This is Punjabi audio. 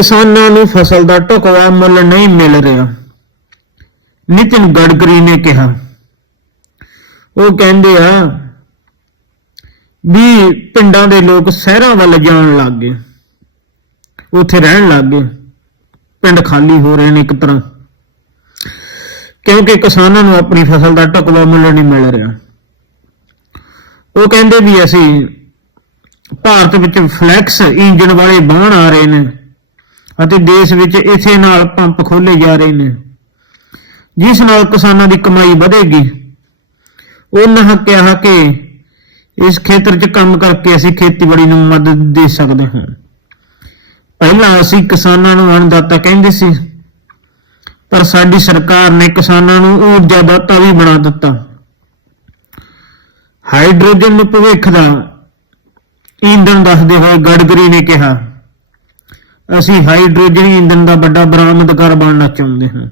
ਕਿਸਾਨਾਂ ਨੂੰ ਫਸਲ ਦਾ ਢੁਕਵਾ ਮੁੱਲ ਨਹੀਂ ਮਿਲ ਰਿਹਾ। ਨਿਤਿਨ ਗਡਕਰੀ ਨੇ ਕਿਹਾ। ਉਹ ਕਹਿੰਦੇ ਆ ਵੀ ਪਿੰਡਾਂ ਦੇ ਲੋਕ ਸ਼ਹਿਰਾਂ ਵੱਲ ਜਾਣ ਲੱਗ ਗਏ। ਉੱਥੇ ਰਹਿਣ ਲੱਗ ਗਏ। ਪਿੰਡ ਖਾਲੀ ਹੋ ਰਹੇ ਨੇ ਇੱਕ ਤਰ੍ਹਾਂ। ਕਿਉਂਕਿ ਕਿਸਾਨਾਂ ਨੂੰ ਆਪਣੀ ਫਸਲ ਦਾ ਢੁਕਵਾ ਮੁੱਲ ਨਹੀਂ ਮਿਲ ਰਿਹਾ। ਉਹ ਕਹਿੰਦੇ ਵੀ ਅਸੀਂ ਭਾਰਤ ਵਿੱਚ ਫਲੈਕਸ ਇੰਜਨ ਵਾਲੇ ਵਾਹਨ ਆ ਰਹੇ ਨੇ। ਅਤੇ ਦੇਸ਼ ਵਿੱਚ ਇਸੇ ਨਾਲ ਪੰਪ ਖੋਲੇ ਜਾ ਰਹੇ ਨੇ। ਜਿਸ ਨਾਲ ਕਿਸਾਨਾਂ ਦੀ ਕਮਾਈ ਵਧੇਗੀ। ਉਹਨਾਂ ਕਿਹਾ ਕਿ ਇਸ ਖੇਤਰ 'ਚ ਕੰਮ ਕਰਕੇ ਅਸੀਂ ਖੇਤੀਬਾੜੀ ਨੂੰ ਮਦਦ ਦੇ ਸਕਦੇ ਹਾਂ। ਪਹਿਲਾਂ ਅਸੀਂ ਕਿਸਾਨਾਂ ਨੂੰ ਅੰਨਦਾਤਾ ਕਹਿੰਦੇ ਸੀ, ਪਰ ਸਾਡੀ ਸਰਕਾਰ ਨੇ ਕਿਸਾਨਾਂ ਨੂੰ ਊਰਜਾ ਦਾਤਾ ਵੀ ਬਣਾ ਦਿੱਤਾ। ਹਾਈਡਰੋਜਨ ਨੂੰ ਭਵਿੱਖ ਦਾ ਈਂਧਨ ਦੱਸਦੇ ਹੋਏ ਗਡਕਰੀ ਨੇ ਕਿਹਾ ਅਸੀਂ ਹਾਈਡਰੋਜਨ ਈਂਧਨ ਦਾ ਵੱਡਾ ਬਰਾਮਦਕਾਰ ਬਣਨਾ ਚਾਹੁੰਦੇ ਹਾਂ।